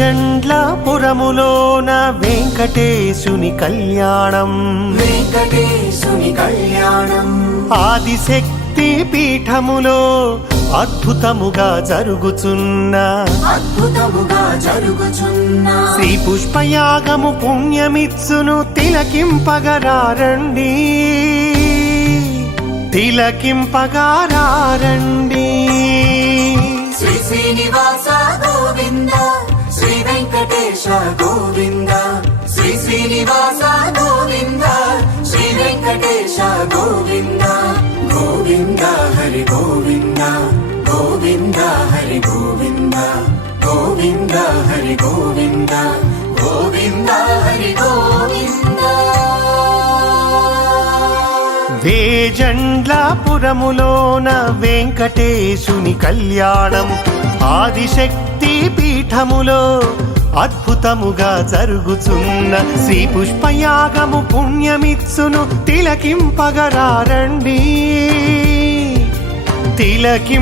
వేజండ్లపురములోన వెంకటేశుని కళ్యాణం, వెంకటేశుని కళ్యాణం ఆదిశక్తి పీఠములో అద్భుతముగా జరుగుచున్న శ్రీ పుష్పయాగము పుణ్యమిత్సును తిలకింపగరారండి, తిలకింపగరారండి. శ్రీ శ్రీనివాస గోవింద, శ్రీ వెంకటేశ గోవింద, శ్రీ శ్రీనివాస గోవింద, శ్రీ వెంకటేశ గోవింద. గోవింద హరి గోవింద, గోవింద హరి గోవింద, గోవింద హరి గోవింద, గోవింద హరి గోవింద. వేజండ్లపురములోన వెంకటేశుని కళ్యాణం, ఆదిశక్తి పీఠములో అద్భుతముగా జరుగుచున్న శ్రీ పుష్పయాగము పుణ్యమిత్సును తిలకింపగరారండి, తిలకింపగరారండి.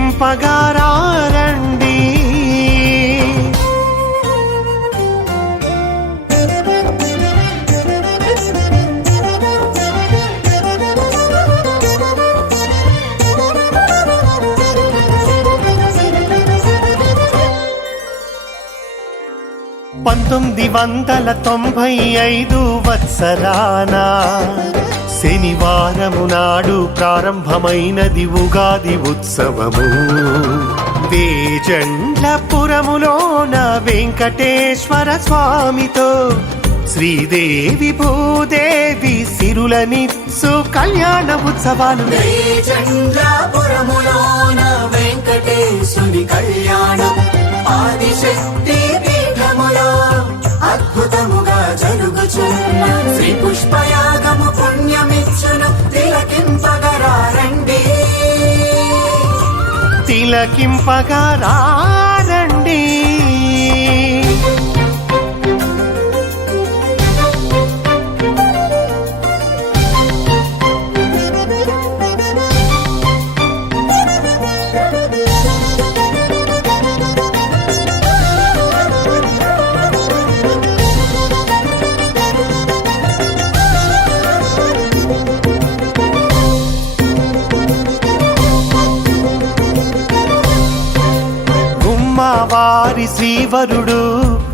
వత్సరాన శనివారము నాడు ప్రారంభమైనది ఉగాది ఉత్సవము. వేజండ్లపురములోన వెంకటేశ్వర స్వామితో శ్రీదేవి భూదేవి సిరులనిచ్చు కళ్యాణ ఉత్సవాలు. వేజండ్లపురములోన వెంకటేశుని కళ్యాణం, ఆదిశక్తి పీఠములో అద్భుతముగా జరుగుచున్న శ్రీ పుష్పయాగము పుణ్యమిచ్చును తిలకింపగరారండి, తిలకింపగరారండి. వారి శ్రీవరుడు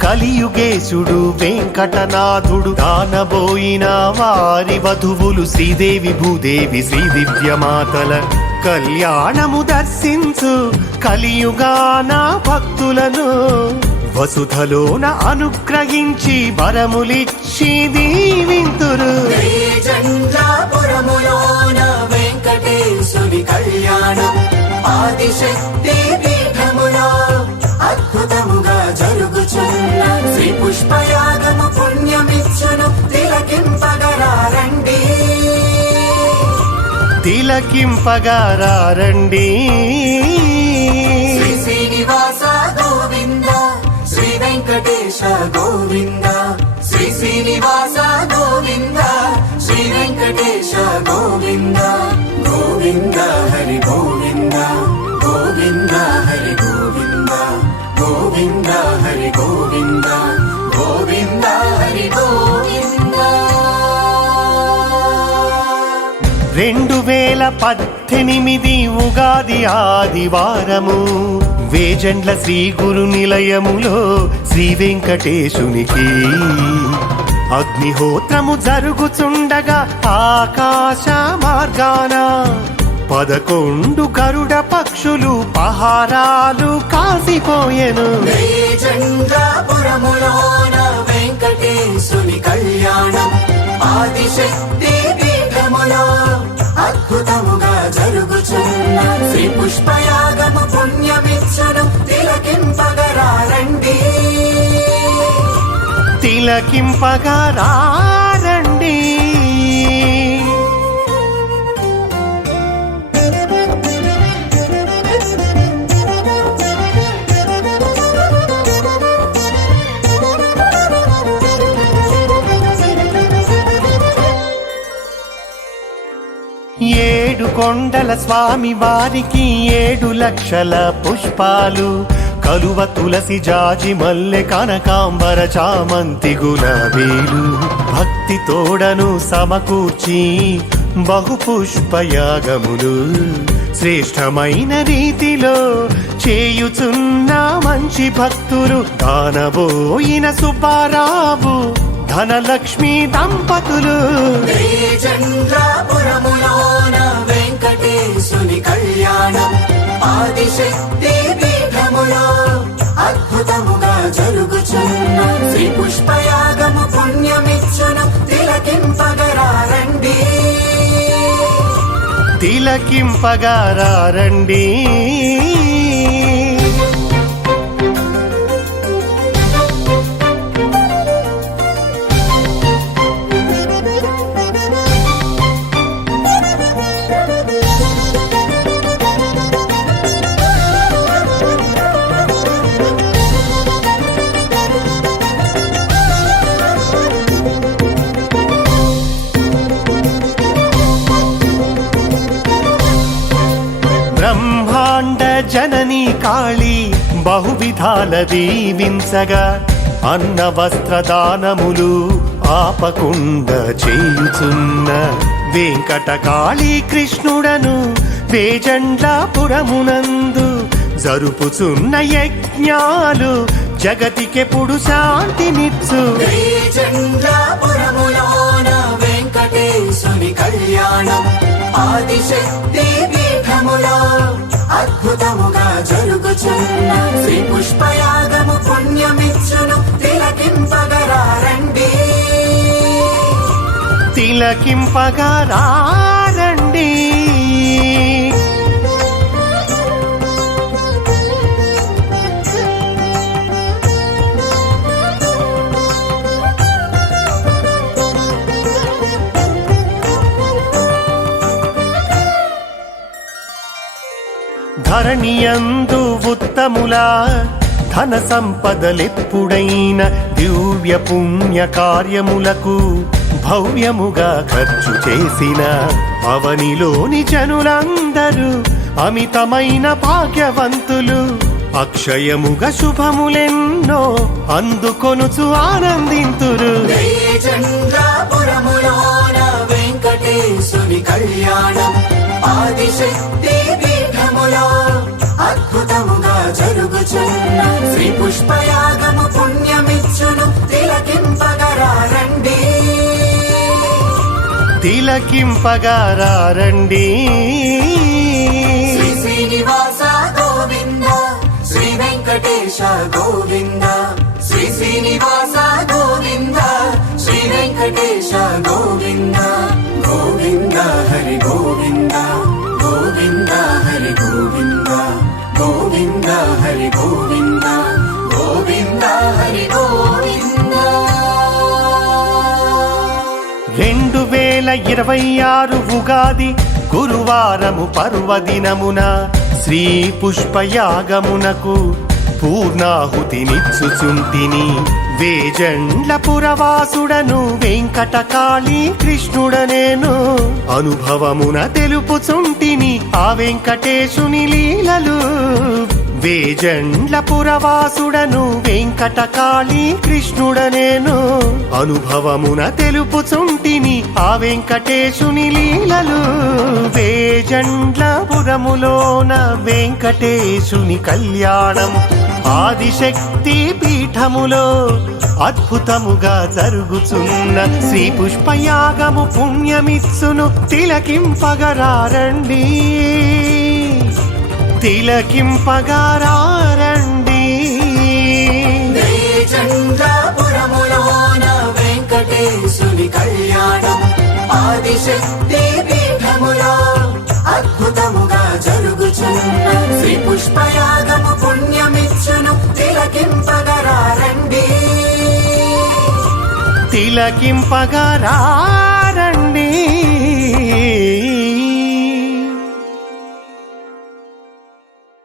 కలియుగేశుడు వెంకటనాథుడు, దానబోయిన వారి వధువులు శ్రీదేవి భూదేవి శ్రీ దివ్యమాతల కళ్యాణము దర్శించు కలియుగాన భక్తులను వసుధలోన అనుగ్రహించి వరములిచ్చి దీవింతురు. వేజండ్లపురములోన వెంకటేశుని కళ్యాణం, ఆదిశక్తి పీఠములో అద్భుతముగా జరుగుచున్న శ్రీ పుష్పయాగము పుణ్యమిచ్చును తిలకింపగరారండి, తిలకింపగరారండి. శ్రీ శ్రీనివాస గోవింద, శ్రీ వెంకటేశ గోవింద, శ్రీ శ్రీనివాస గోవింద, శ్రీ వెంకటేశ గోవింద. గోవింద హరి గోవింద, గోవింద హరి గోవింద, గోవింద హరి గోవింద, గోవింద హరి గోవింద. 2018 ఉగాది ఆదివారము వేజండ్ల శ్రీ గురు నిలయములో శ్రీ వెంకటేశునికి అగ్నిహోత్రము జరుగుచుండగా ఆకాశ మార్గాన 11 గరుడ పక్షులు పహారాలు కాసిపోయెను. వేజండ్లపురములోన వెంకటేశుని కళ్యాణం, ఆదిశక్తి పీఠములో అద్భుతముగా జరుగుచున్న శ్రీ పుష్పయాగము పుణ్యమిచ్చును తిలకింపగరారండి, తిలకింపగరారండి. ఏడు కొండల స్వామి వారికి 7 లక్షల పుష్పాలు కలువ తులసి జాజి మల్లె కనకాంబర చామంతి గులాబీలు భక్తి తోడను సమకూర్చి బహుపుష్పయాగములు శ్రేష్టమైన రీతిలో చేయుచున్న మంచి భక్తులు కానబోయిన సుబ్బారావు ధనలక్ష్మి దంపతులు. జండ్రాపురములోన వెంకటేశుని కళ్యాణం ఆదిశక్తి పీఠములో అద్భుతముగా జరుగుచున్న శ్రీ పుష్పయాగము పుణ్యమిచ్చును తిలకింపగరారండి తిలకింపగారండి. బ్రహ్మాండ జననీ కాళీ బహువిధాల దీవించగా అన్న వస్త్రదానములు ఆపకుండా చేయుచున్న వెంకటకాళీ కృష్ణుడను వేజండ్లాపురమునందు జరుపుచున్న యజ్ఞాలు జగతికెప్పుడు శాంతినిచ్చు. జండ్రాపురములోన వెంకటేశుని కళ్యాణం ఆదిశక్తి పీఠములో అద్భుతముగా జరుగుచున్న శ్రీ పుష్పయాగము పుణ్యమిచ్చును తిలకింపగరారండి తిలకింపగారండి. ధరణియందు ఉత్తములా ధన సంపదలెప్పుడైన దివ్య పుణ్య కార్యములకు భవ్యముగా ఖర్చు చేసిన అవనిలోని జనులందరూ అమితమైన భాగ్యవంతులు అక్షయముగా శుభములెన్నో అందుకొనుచు ఆనందింతురు. జండ్రాపురములోన వెంకటేశుని కళ్యాణం ఆదిశక్తి పీఠములో అద్భుతముగా జరుగుచున్న శ్రీ పుష్పయాగము పుణ్యమిచ్చును తిలకింపగరారండి తిలకింపగారండి. శ్రీ శ్రీనివాస గోవింద శ్రీ వెంకటేశ గోవింద శ్రీ శ్రీనివాస గోవింద శ్రీ వెంకటేశ గోవింద గోవింద హరి గోవింద గోవింద హరి గోవింద గోవింద హరి గోవింద గోవింద హరి గోవింద. 2026 ఉగాది గురువారము పర్వదినమున శ్రీ పుష్పయాగమునకు పూర్ణాహుతినిచ్చుచుంటిని వేజండ్లపురవాసుడను వెంకటకాళీ కృష్ణుడనేను అనుభవమున తెలుపుచుంటిని ఆ వెంకటేశుని లీలలు. వేజండ్లపురవాసుడను వెంకటకాళీ కృష్ణుడనేను అనుభవమున తెలుపుచుంటిని ఆ వెంకటేశుని లీలలు. వేజండ్లపురములోన వెంకటేశుని కళ్యాణం ఆదిశక్తి పీఠములో అద్భుతముగా జరుగుచున్న శ్రీ పుష్పయాగము పుణ్యమిచ్చును తిలకింపగరారండి తిలకింపగరారండి. జండ్రాపురములోన వెంకటేశుని కళ్యాణం ఆదిశక్తి పీఠములో అద్భుతముగా జరుగుచున్న శ్రీ పుష్పయాగము పుణ్యమిచ్చును తిలకింపగరారండి తిలకింపగరారండి.